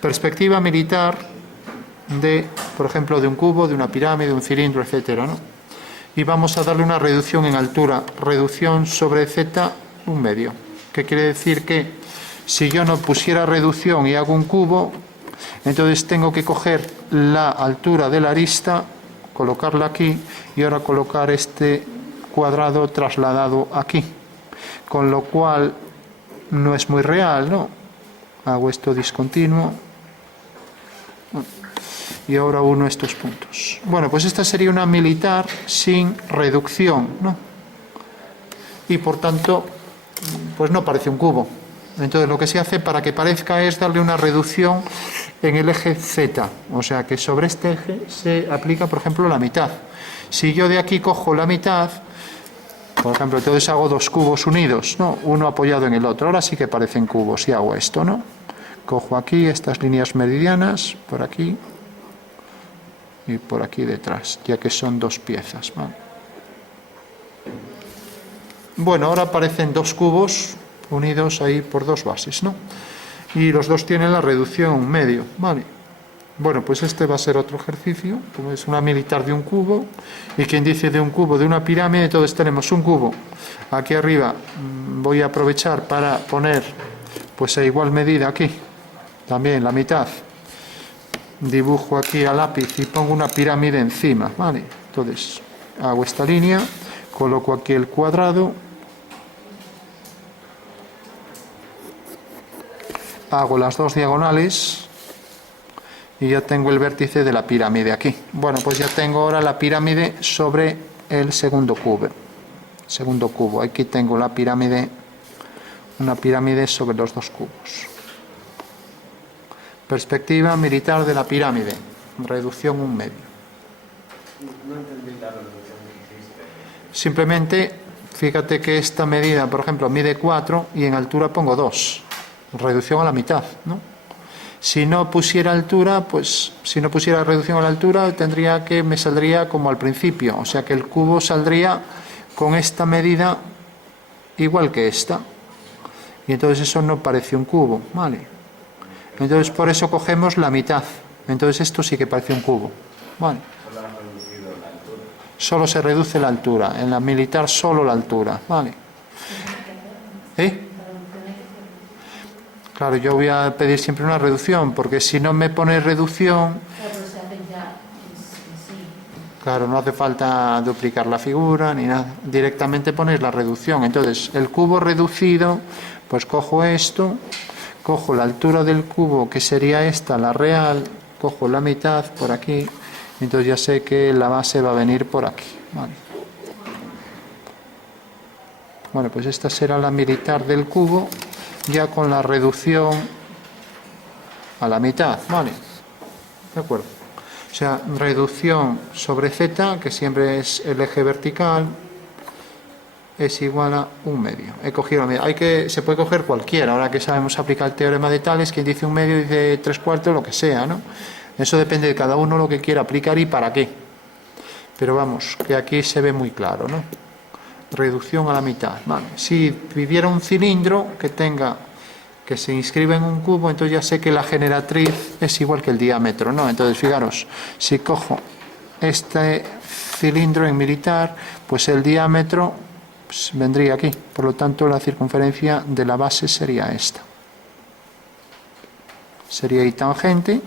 Perspectiva militar de, por ejemplo, de un cubo, de una pirámide, de un cilindro, etcétera, ¿no? Y vamos a darle una reducción en altura, reducción sobre z 1/2, que quiere decir que si yo no pusiera reducción y hago un cubo, entonces tengo que coger la altura de la arista, colocarla aquí y ahora colocar este cuadrado trasladado aquí, con lo cual no es muy real, ¿no? Hago esto discontinuo y ahora uno estos puntos. Bueno, pues esta sería una militar sin reducción, ¿no? Y por tanto, pues no parece un cubo. Entonces lo que se hace para que parezca es darle una reducción en el eje Z, o sea que sobre este eje se aplica, por ejemplo, la mitad. Si yo de aquí cojo la mitad, por ejemplo, entonces hago dos cubos unidos, ¿no? Uno apoyado en el otro, ahora sí que parecen cubos y hago esto, ¿no? Cojo aquí estas líneas meridianas, por aquí y por aquí detrás, ya que son dos piezas, ¿vale? Bueno, ahora parecen dos cubos unidos ahí por dos bases, ¿no? Y los dos tienen la reducción medio, ¿vale? Bueno, pues este va a ser otro ejercicio, como es una militar de un cubo, y quien dice de un cubo, de una pirámide, entonces tenemos un cubo. Aquí arriba voy a aprovechar para poner, pues a igual medida aquí, también la mitad. Dibujo aquí a lápiz y pongo una pirámide encima, ¿vale? Entonces hago esta línea, coloco aquí el cuadrado, hago las dos diagonales y ya tengo el vértice de la pirámide aquí. Bueno, pues ya tengo ahora la pirámide sobre el segundo cubo. Aquí tengo la pirámide, una pirámide sobre los dos cubos. Perspectiva militar de la pirámide, reducción 1/2. No entendí la reducción que hiciste. Simplemente, fíjate que esta medida, por ejemplo, mide 4 y en altura pongo 2. Reducción a la mitad, ¿no? Si no pusiera altura, pues si no pusiera reducción a la altura, me saldría como al principio, o sea que el cubo saldría con esta medida igual que esta. Y entonces eso no parece un cubo, ¿vale? Entonces por eso cogemos la mitad. Entonces esto sí que parece un cubo, ¿vale? Solo has reducido la altura. Solo se reduce la altura, en la militar solo la altura, ¿vale? ¿Eh? Claro, yo voy a pedir siempre una reducción, porque si no me pone reducción, claro, no hace falta duplicar la figura ni nada, directamente pones la reducción. Entonces, el cubo reducido, pues cojo esto, cojo la altura del cubo, que sería esta, la real, cojo la mitad por aquí, entonces ya sé que la base va a venir por aquí, ¿vale? Bueno, pues esta será la militar del cubo, ya con la reducción a la mitad, ¿vale? ¿De acuerdo? O sea, reducción sobre z, que siempre es el eje vertical, es igual a 1/2. He cogido la medida. Se puede coger cualquiera, ahora que sabemos aplicar el teorema de Tales, quien dice 1/2 dice 3/4, lo que sea, ¿no? Eso depende de cada uno lo que quiera aplicar y para qué. Pero vamos, que aquí se ve muy claro, ¿no? Reducción a la mitad, ¿vale? Si viviera un cilindro que se inscribe en un cubo, entonces ya sé que la generatriz es igual que el diámetro, ¿no? Entonces fijaros, si cojo este cilindro en militar, pues el diámetro pues vendría aquí, por lo tanto la circunferencia de la base sería esta, sería I tangente,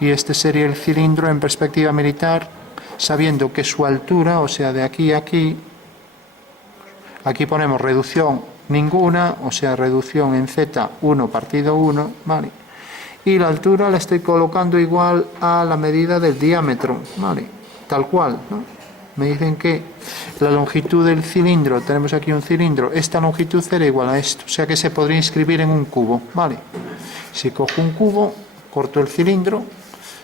y este sería el cilindro en perspectiva militar, sabiendo que su altura, o sea, de aquí a aquí, aquí ponemos reducción ninguna, o sea, reducción en z 1 partido 1, ¿vale? Y la altura la estoy colocando igual a la medida del diámetro, ¿vale? Tal cual, ¿no? Me dicen que la longitud del cilindro, tenemos aquí un cilindro, esta longitud será igual a esto, o sea que se podría inscribir en un cubo, ¿vale? Si cojo un cubo, corto el cilindro,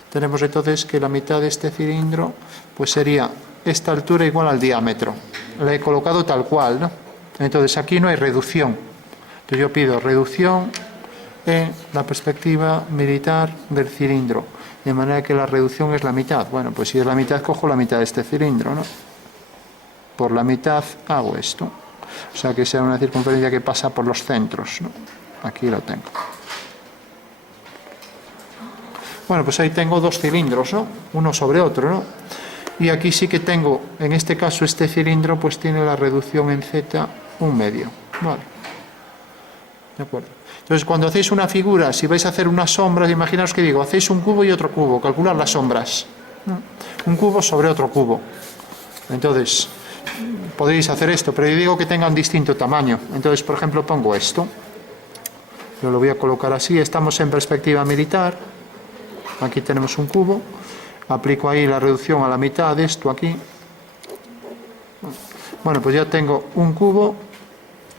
tenemos entonces que la mitad de este cilindro, pues sería esta altura igual al diámetro. La he colocado tal cual, ¿no? Entonces aquí no hay reducción. Entonces yo pido reducción en la perspectiva militar del cilindro, de manera que la reducción es la mitad. Bueno, pues si es la mitad, cojo la mitad de este cilindro, ¿no? Por la mitad hago esto. O sea que será una circunferencia que pasa por los centros, ¿no? Aquí lo tengo. Bueno, pues ahí tengo dos cilindros, ¿no? Uno sobre otro, ¿no? Y aquí sí que tengo, en este caso, este cilindro pues tiene la reducción en Z 1/2. Vale. ¿De acuerdo? Entonces, cuando hacéis una figura, si vais a hacer unas sombras, imaginaos que digo, hacéis un cubo y otro cubo, calcular las sombras. Un cubo sobre otro cubo. Entonces, podéis hacer esto, pero yo digo que tengan distinto tamaño. Entonces, por ejemplo, pongo esto. Yo lo voy a colocar así. Estamos en perspectiva militar. Aquí tenemos un cubo. Aplico ahí la reducción a la mitad de esto aquí. Bueno, pues ya tengo un cubo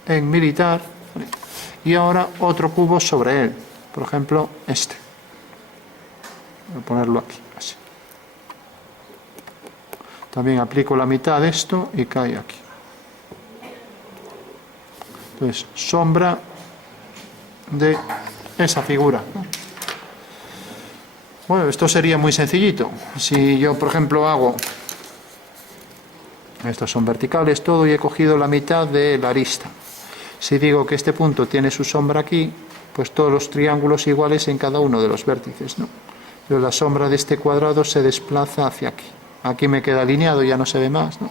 en militar. Y ahora otro cubo sobre él. Por ejemplo, este. Voy a ponerlo aquí, así. También aplico la mitad de esto y cae aquí. Entonces, sombra de esa figura. Bueno, esto sería muy sencillito. Si yo, por ejemplo, hago... Estos son verticales todo y he cogido la mitad de la arista. Si digo que este punto tiene su sombra aquí, pues todos los triángulos iguales en cada uno de los vértices, ¿no? Pero la sombra de este cuadrado se desplaza hacia aquí. Aquí me queda alineado, ya no se ve más, ¿no?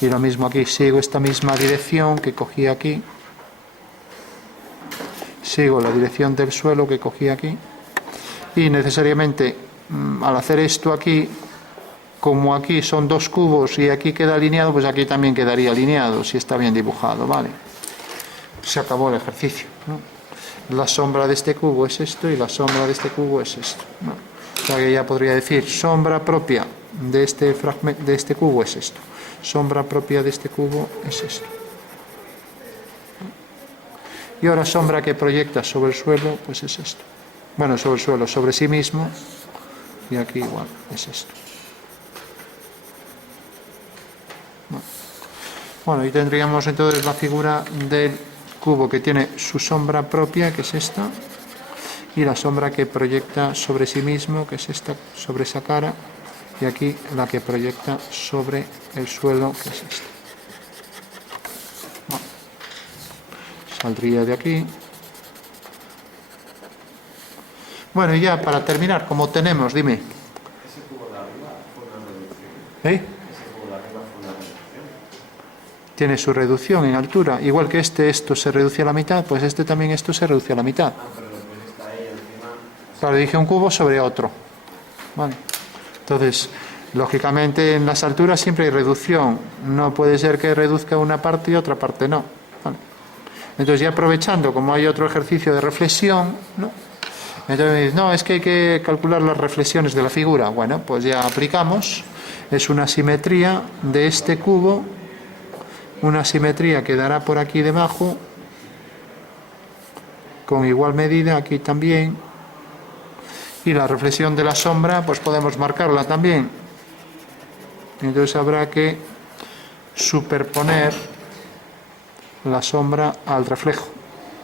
Y lo mismo aquí, sigo esta misma dirección que cogí aquí. Sigo la dirección del suelo que cogí aquí. Y necesariamente, al hacer esto aquí, como aquí son dos cubos y aquí queda alineado, pues aquí también quedaría alineado, si está bien dibujado, ¿vale? Se acabó el ejercicio, ¿no? La sombra de este cubo es esto y la sombra de este cubo es esto, ¿no? O sea que ya podría decir, sombra propia de este fragmento, de este cubo es esto, sombra propia de este cubo es esto. Y ahora sombra que proyecta sobre el suelo, pues es esto. Bueno, sobre el suelo, sobre sí mismo, y aquí igual, es esto. Bueno, y tendríamos entonces la figura del cubo que tiene su sombra propia, que es esta, y la sombra que proyecta sobre sí mismo, que es esta, sobre esa cara, y aquí la que proyecta sobre el suelo, que es esta. Bueno, saldría de aquí. Bueno, y ya para terminar, como tenemos, dime. Ese cubo de arriba fue una reducción. ¿Eh? Ese cubo de arriba fue una reducción. Tiene su reducción en altura, igual que esto se reduce a la mitad, pues este también esto se reduce a la mitad. Ah, pero después está ahí encima. Claro, dije un cubo sobre otro. Vale. Entonces, lógicamente en las alturas siempre hay reducción. No puede ser que reduzca una parte y otra parte no. Vale. Entonces, ya aprovechando, como hay otro ejercicio de reflexión, ¿no? Entonces me dice, no, es que hay que calcular las reflexiones de la figura. Bueno, pues ya aplicamos. Es una simetría de este cubo, una simetría que dará por aquí debajo, con igual medida aquí también. Y la reflexión de la sombra, pues podemos marcarla también. Entonces habrá que superponer la sombra al reflejo,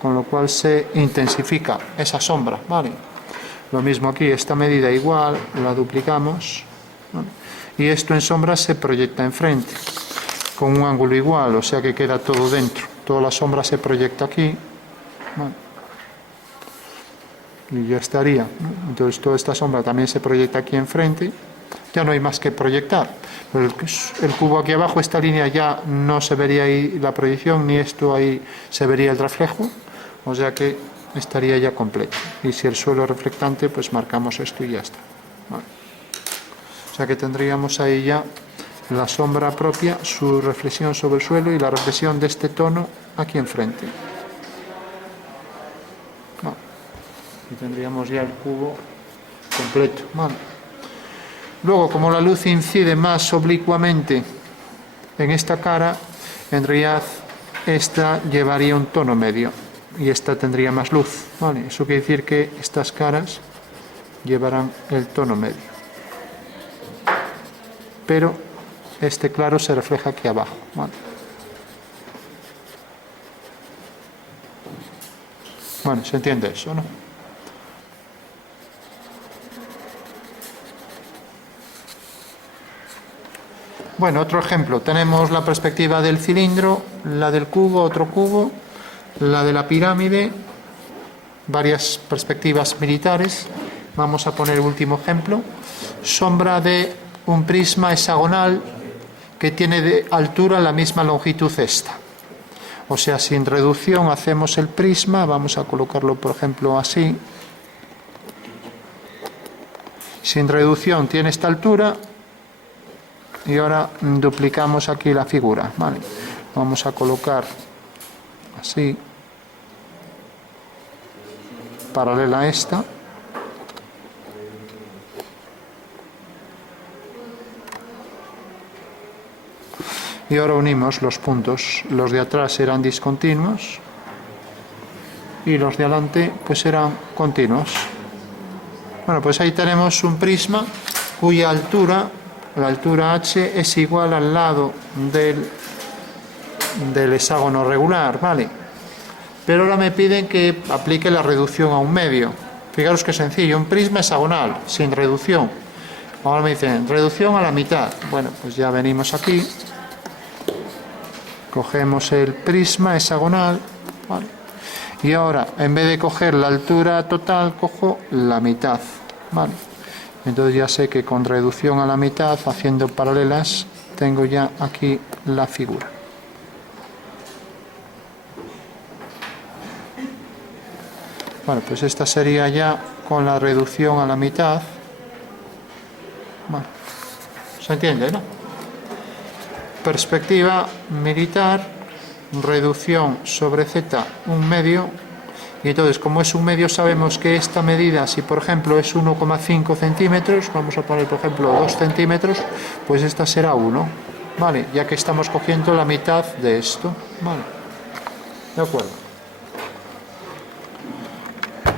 con lo cual se intensifica esa sombra, ¿vale? Lo mismo aquí, esta medida igual, la duplicamos, ¿vale? Y esto en sombra se proyecta enfrente, con un ángulo igual, o sea que queda todo dentro. Toda la sombra se proyecta aquí, ¿vale? Y ya estaría, ¿no? Entonces toda esta sombra también se proyecta aquí enfrente, ya no hay más que proyectar. Pero el cubo aquí abajo, esta línea ya no se vería ahí la proyección, ni esto ahí se vería el reflejo, o sea que estaría ya completo. Y si el suelo es reflectante, pues marcamos esto y ya está, ¿vale? O sea que tendríamos ahí ya la sombra propia, su reflexión sobre el suelo y la reflexión de este tono aquí enfrente. ¿Vale? Y tendríamos ya el cubo completo, ¿vale? Luego, como la luz incide más oblicuamente en esta cara, en realidad esta llevaría un tono medio y esta tendría más luz, ¿vale? Eso quiere decir que estas caras llevarán el tono medio. Pero este claro se refleja aquí abajo, ¿vale? Bueno, ¿se entiende eso, no? Bueno, otro ejemplo. Tenemos la perspectiva del cilindro, la del cubo, otro cubo, la de la pirámide, varias perspectivas militares. Vamos a poner el último ejemplo. Sombra de un prisma hexagonal que tiene de altura la misma longitud esta. O sea, sin reducción hacemos el prisma, vamos a colocarlo por ejemplo así. Sin reducción tiene esta altura y ahora duplicamos aquí la figura, ¿vale? Vamos a colocar así, paralela a esta. Y ahora unimos los puntos. Los de atrás eran discontinuos y los de adelante pues eran continuos. Bueno, pues ahí tenemos un prisma cuya altura, la altura h, es igual al lado del hexágono regular, ¿vale? Pero ahora me piden que aplique la reducción a un medio. Fijaros qué sencillo, un prisma hexagonal, sin reducción. Ahora me dicen, reducción a la mitad. Bueno, pues ya venimos aquí. Cogemos el prisma hexagonal, ¿vale? Y ahora, en vez de coger la altura total, cojo la mitad, ¿vale? Entonces ya sé que con reducción a la mitad, haciendo paralelas, tengo ya aquí la figura. Bueno, pues esta sería ya con la reducción a la mitad. Bueno, ¿se entiende, no? Perspectiva militar, reducción sobre z, un medio, y entonces como es un medio sabemos que esta medida, si por ejemplo es 1,5 centímetros, vamos a poner por ejemplo 2 centímetros, pues esta será 1, ¿vale? Ya que estamos cogiendo la mitad de esto, ¿vale? De acuerdo.